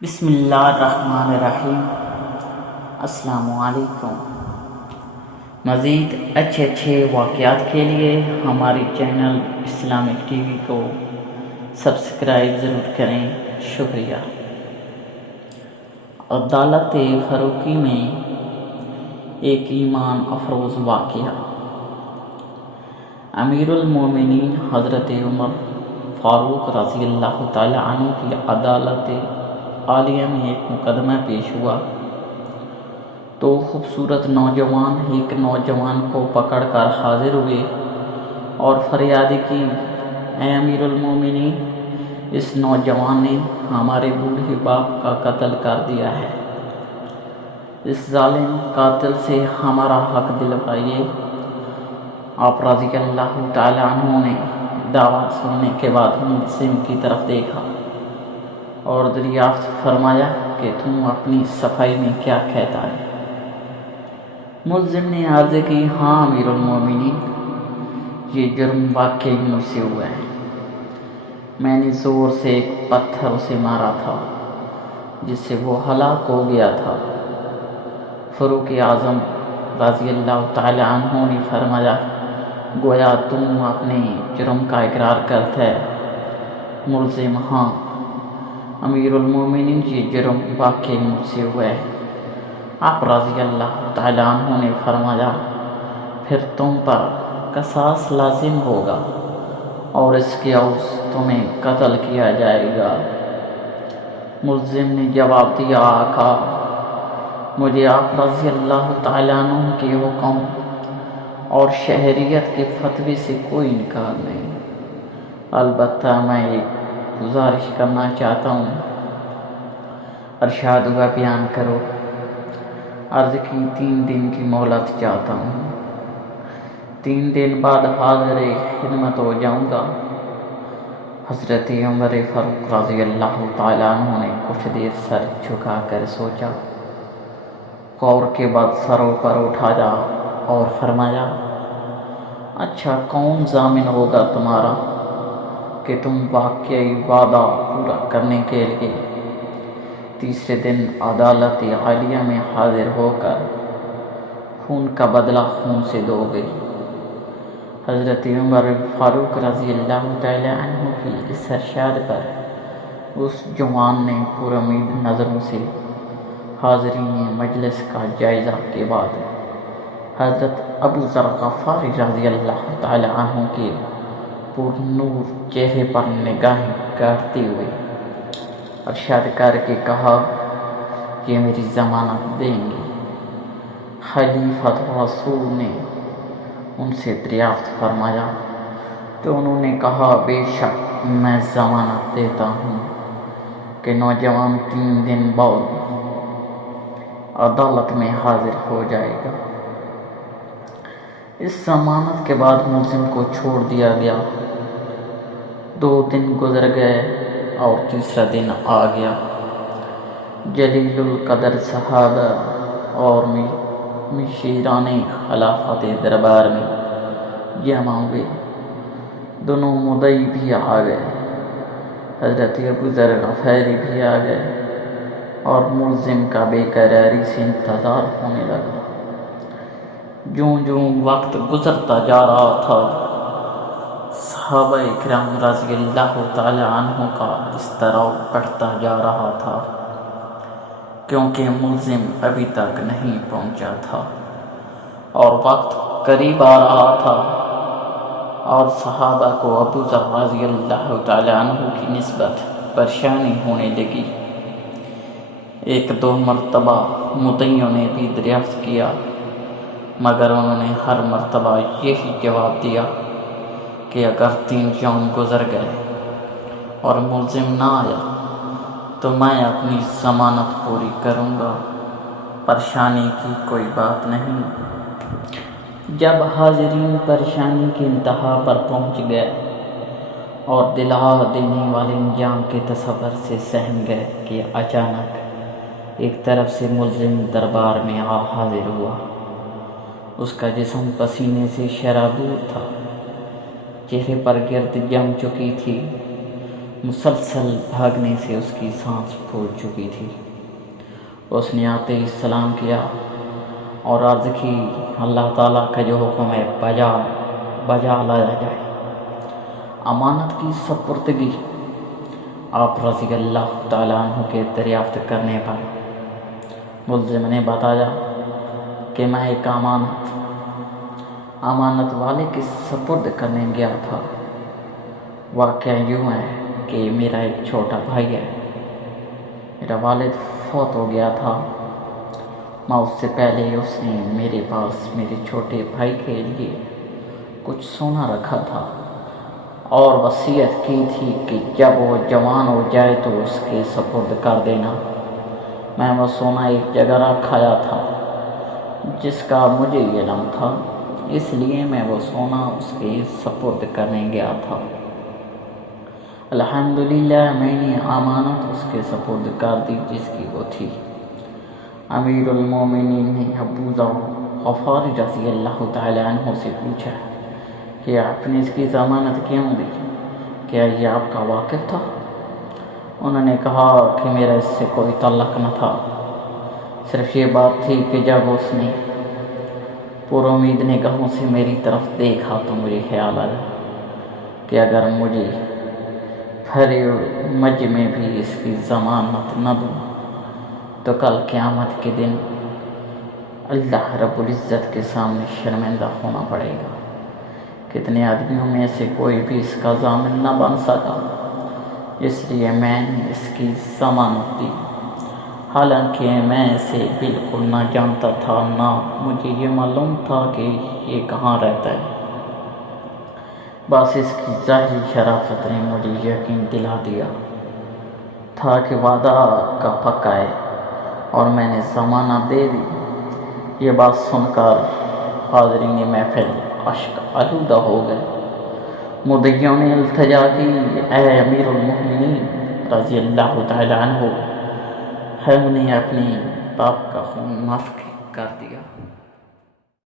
بسم اللہ الرحمن الرحیم۔ السلام علیکم۔ مزید اچھے واقعات کے لیے ہماری چینل اسلامک ٹی وی کو سبسکرائب ضرور کریں، شکریہ۔ عدالت فاروقی میں ایک ایمان افروز واقعہ۔ امیر المومنین حضرت عمر فاروق رضی اللہ تعالی عنہ کی عدالت عالیہ میں ایک مقدمہ پیش ہوا تو خوبصورت نوجوان ایک نوجوان کو پکڑ کر حاضر ہوئے اور فریاد کی، اے امیر المومنین، اس نوجوان نے ہمارے بوڑھے باپ کا قتل کر دیا ہے، اس ظالم قاتل سے ہمارا حق دلوائیے۔ آپ رضی اللہ تعالی عنہ نے دعویٰ سننے کے بعد ملزم کی طرف دیکھا اور دریافت فرمایا کہ تم اپنی صفائی میں کیا کہتا ہے؟ ملزم نے عرض کی، ہاں امیر المومنین، یہ جرم واقعی مجھ سے ہوا ہے، میں نے زور سے ایک پتھر اسے مارا تھا جس سے وہ ہلاک ہو گیا تھا۔ فاروق اعظم رضی اللہ تعالی عنہ نے فرمایا، گویا تم اپنے جرم کا اقرار کرتا ہے؟ ملزم، ہاں امیر المومنین، یہ جرم واقعی مجھ سے ہوا ہے۔ آپ رضی اللہ تعالی عنہ نے فرمایا، پھر تم پر قصاص لازم ہوگا اور اس کے عوض تمہیں قتل کیا جائے گا۔ ملزم نے جواب دیا، آقا، مجھے آپ رضی اللہ تعالی عنہ کے حکم اور شہریت کے فتوی سے کوئی انکار نہیں، البتہ میں ایک گزارش کرنا چاہتا ہوں۔ ارشاد ہوا، بیان کرو۔ عرض کی، 3 دن کی مہلت چاہتا ہوں، 3 دن بعد حاضر خدمت ہو جاؤں گا۔ حضرت عمر فاروق رضی اللہ تعالی عنہ نے کچھ دیر سر جھکا کر سوچا، غور کے بعد سر اوپر اٹھایا اور فرمایا، اچھا، کون ضامن ہوگا تمہارا کہ تم واقعی وعدہ پورا کرنے کے لیے تیسرے دن عدالت عالیہ میں حاضر ہو کر خون کا بدلہ خون سے دو گے؟ حضرت عمر فاروق رضی اللہ تعالی عنہ کی اس ارشاد پر اس جوان نے پر امید نظروں سے حاضرین مجلس کا جائزہ کے بعد حضرت ابو ذر غفاری رضی اللہ تعالی عنہ کے پر نور چہرے پر نگاہیں گاڑتے ہوئے ارشاد کر کے کہا، یہ میری ضمانت دیں گے؟ خلیفۃ رسول نے ان سے دریافت فرمایا تو انہوں نے کہا، بے شک میں ضمانت دیتا ہوں کہ نوجوان 3 دن بعد عدالت میں حاضر ہو جائے گا۔ اس ضمانت کے بعد ملزم کو چھوڑ دیا گیا۔ 2 دن گزر گئے اور تیسرا دن آ گیا۔ جلیل القدر صحابہ اور مشیران خلافت دربار میں جمع ہوئے، دونوں مدعی بھی آ گئے، حضرت ابو ذر غفاری بھی آ گئے اور ملزم کا بے قراری سے انتظار ہونے لگا۔ جوں وقت گزرتا جا رہا تھا، صحابہ اکرام رضی اللہ تعالی عنہ کا اضطراب بڑھتا جا رہا تھا، کیونکہ ملزم ابھی تک نہیں پہنچا تھا اور وقت قریب آ رہا تھا، اور صحابہ کو ابو ذر رضی اللہ تعالی عنہ کی نسبت پریشانی ہونے لگی۔ 1-2 مرتبہ مدعیوں نے بھی دریافت کیا، مگر انہوں نے ہر مرتبہ یہی جواب دیا کہ اگر 3 یوم گزر گئے اور ملزم نہ آیا تو میں اپنی ضمانت پوری کروں گا، پریشانی کی کوئی بات نہیں۔ جب حاضرین پریشانی کی انتہا پر پہنچ گئے اور دلا دینے والے انجام کے تصور سے سہم گئے کہ اچانک ایک طرف سے ملزم دربار میں حاضر ہوا۔ اس کا جسم پسینے سے شرابور تھا، چہرے پر گرد جم چکی تھی مسلسل بھاگنے سے اس کی سانس پھول چکی تھی۔ اس نے آتے ہی سلام کیا اور عرض کی اللہ تعالیٰ کا جو حکم ہے بجا لایا جائے۔ امانت کی سپردگی آپ رضی اللہ تعالیٰ عنہ کے دریافت کرنے پر ملزم نے بتایا کہ میں ایک امانت والے کے سپرد کرنے گیا تھا۔ واقعہ یوں ہے کہ میرا ایک چھوٹا بھائی ہے، میرا والد فوت ہو گیا تھا۔ میں اس سے پہلے اس نے میرے پاس میرے چھوٹے بھائی کے لیے کچھ سونا رکھا تھا اور وصیت کی تھی کہ جب وہ جوان ہو جائے تو اس کے سپرد کر دینا۔ میں وہ سونا ایک جگہ رکھایا تھا جس کا مجھے علم تھا، اس لیے میں وہ سونا اس کے سپرد کرنے گیا تھا۔ الحمدللہ میں نے امانت اس کے سپرد کر دی جس کی وہ تھی۔ امیر المومنین نے ابو ذر غفاری رضی اللہ تعالی عنہ سے پوچھا کہ آپ نے اس کی ضمانت کیوں دی؟ کیا یہ آپ کا واقف تھا؟ انہوں نے کہا کہ میرا اس سے کوئی تعلق نہ تھا، صرف یہ بات تھی کہ جب اس نے پر امید نگاہوں سے میری طرف دیکھا تو مجھے خیال آیا کہ اگر مجھے بھرے مجھ میں بھی اس کی ضمانت نہ دوں تو کل قیامت کے دن اللہ رب العزت کے سامنے شرمندہ ہونا پڑے گا۔ کتنے آدمیوں میں سے کوئی بھی اس کا ضامن نہ بن سکا، اس لیے میں نے اس کی ضمانت دی، حالانکہ میں اسے بالکل نہ جانتا تھا، نہ مجھے یہ معلوم تھا کہ یہ کہاں رہتا ہے۔ بس اس کی ظاہری شرافت نے مجھے یقین دلا دیا تھا کہ وعدہ کا پکا ہے اور میں نے ضمانت دے دی۔ یہ بات سن کر حاضرین محفل اشک آلودہ ہو گئے۔ مدعیوں نے التجا کی، اے امیر المؤمنین رضی اللہ تعالی عنہ، ہم نے اپنے باپ کا خون معاف کر دیا۔